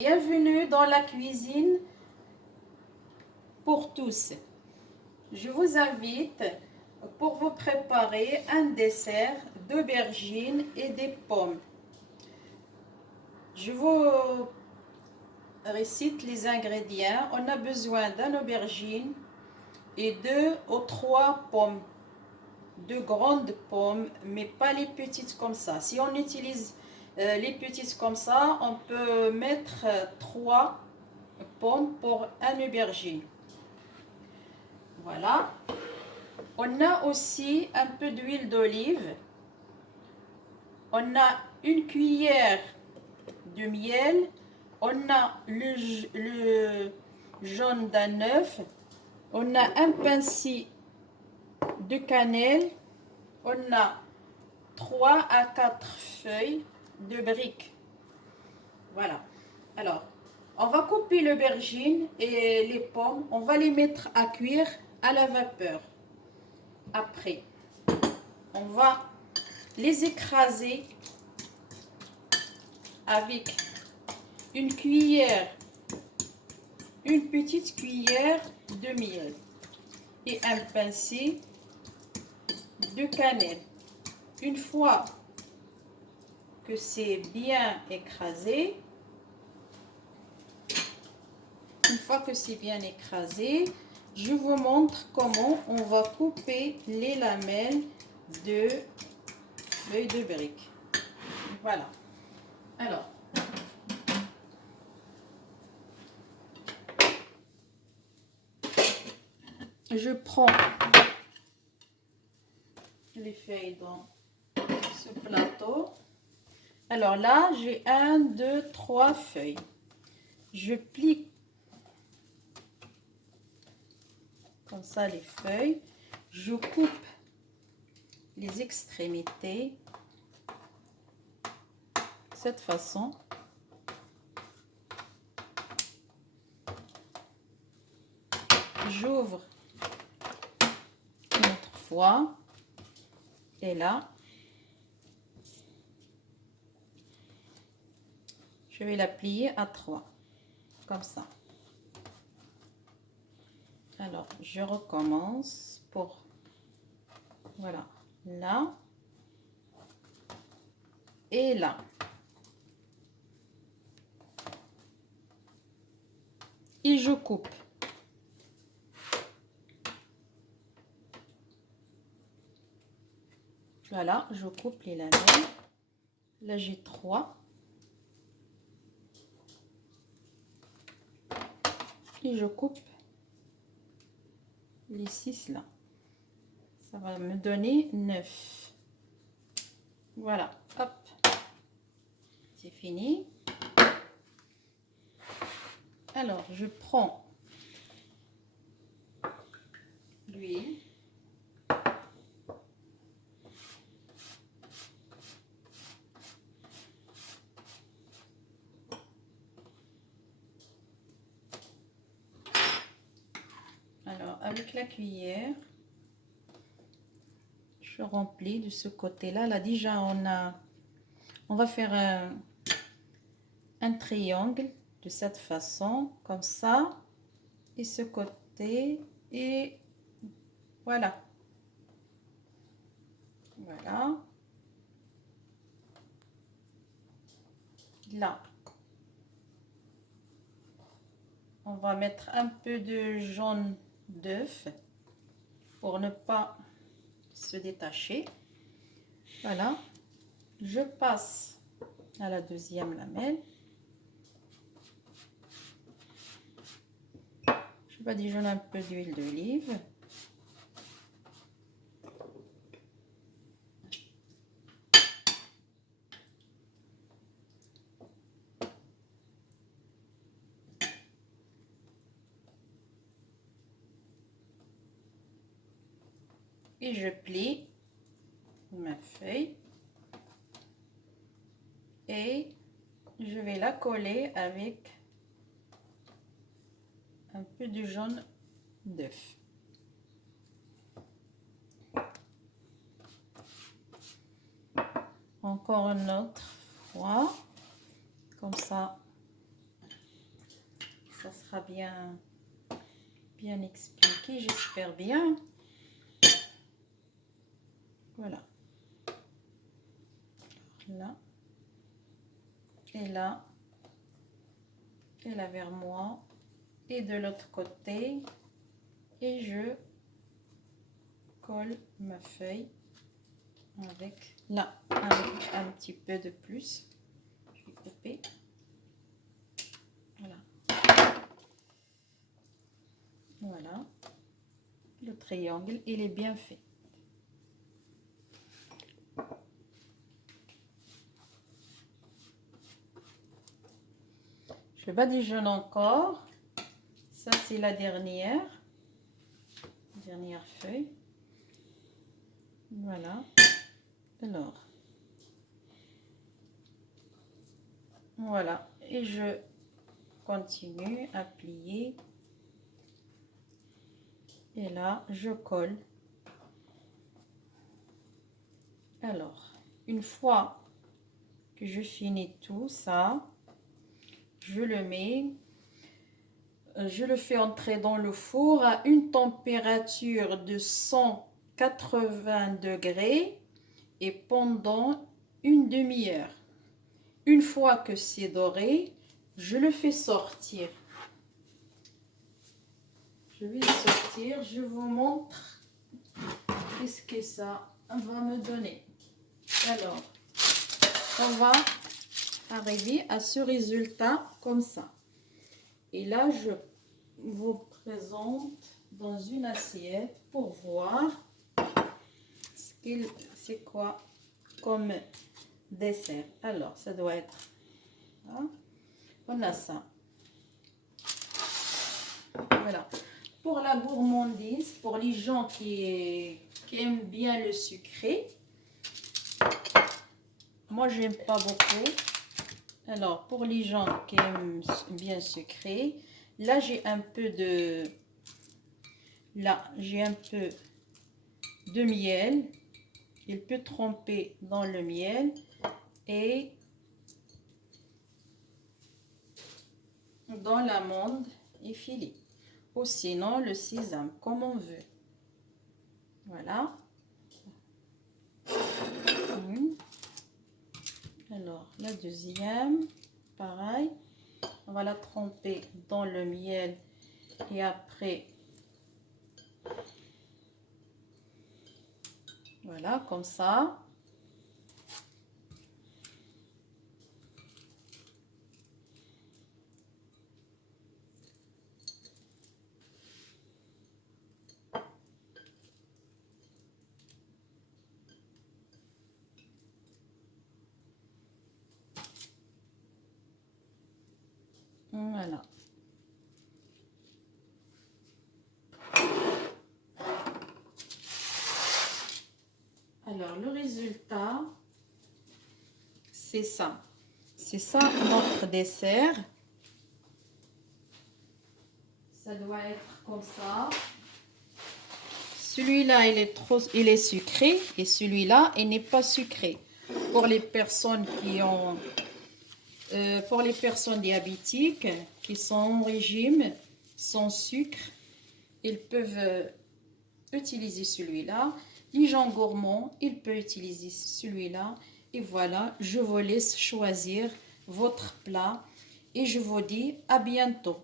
Bienvenue dans la cuisine pour tous. Je vous invite pour vous préparer un dessert d'aubergines et des pommes. Je vous récite les ingrédients. On a besoin d'un aubergine et 2 ou 3 pommes. 2 grandes pommes, mais pas les petites comme ça. Si on utilise les petites comme ça, on peut mettre 3 pommes pour un aubergine. Voilà. On a aussi un peu d'huile d'olive. On a une cuillère de miel. On a le jaune d'un œuf. On a un pincé de cannelle. On a 3 à 4 feuilles de briques. Voilà. Alors, on va couper l'aubergine et les pommes. On va les mettre à cuire à la vapeur. Après, on va les écraser avec une cuillère, une petite cuillère de miel et un pincé de cannelle. Une fois que c'est bien écrasé, je vous montre comment on va couper les lamelles de feuilles de briques. Voilà. Alors, je prends les feuilles dans ce plateau. Alors là, j'ai 1, 2, 3 feuilles. Je plie comme ça les feuilles. Je coupe les extrémités de cette façon. J'ouvre une autre fois. Et là, je vais la plier à 3, comme ça. Alors, je recommence pour, voilà, là et là. Et je coupe. Voilà, je coupe les lamelles. Là, j'ai 3. Et je coupe les 6 là. Ça va me donner 9. Voilà, hop. C'est fini. Alors, je prends l'huile. Alors, avec la cuillère, je remplis de ce côté-là. Là, déjà, on va faire un triangle de cette façon, comme ça, et ce côté, et voilà. Voilà. Là, on va mettre un peu de jaune d'œuf pour ne pas se détacher. Voilà. Je passe à la deuxième lamelle. Je badigeonne un peu d'huile d'olive. Et je plie ma feuille et je vais la coller avec un peu de jaune d'œuf. Encore une autre fois, comme ça, ça sera bien expliqué, j'espère bien. Voilà. Là. Et là. Et là vers moi. Et de l'autre côté. Et je colle ma feuille avec là, avec un petit peu de plus. Je vais couper. Voilà. Voilà. Le triangle, il est bien fait. Je badigeonne encore. Ça, c'est la dernière feuille. Voilà. Alors, voilà. Et je continue à plier. Et là, je colle. Alors, une fois que je finis tout ça, je le mets, je le fais entrer dans le four à une température de 180 degrés et pendant une demi-heure. Une fois que c'est doré, je le fais sortir. Je vais le sortir, je vous montre qu'est-ce que ça va me donner. Alors, on va arriver à ce résultat comme ça. Et là, je vous présente dans une assiette pour voir c'est quoi comme dessert. Alors, ça doit être... Hein, on a ça. Voilà. Pour la gourmandise, pour les gens qui aiment bien le sucré, moi, j'aime pas beaucoup. Alors, pour les gens qui aiment bien sucré, là, j'ai un peu de... Là, j'ai un peu de miel. Il peut tremper dans le miel et dans l'amande effilée. Ou sinon, le sésame, comme on veut. Voilà. Alors, la deuxième, pareil. On va la tremper dans le miel et après, voilà, comme ça. Voilà. Alors, le résultat, c'est ça. C'est ça notre dessert. Ça doit être comme ça. Celui-là, il est sucré et celui-là, il n'est pas sucré. Pour les personnes qui ont... pour les personnes diabétiques qui sont en régime sans sucre, ils peuvent utiliser celui-là. Les gens gourmands, ils peuvent utiliser celui-là. Et voilà, je vous laisse choisir votre plat et je vous dis à bientôt.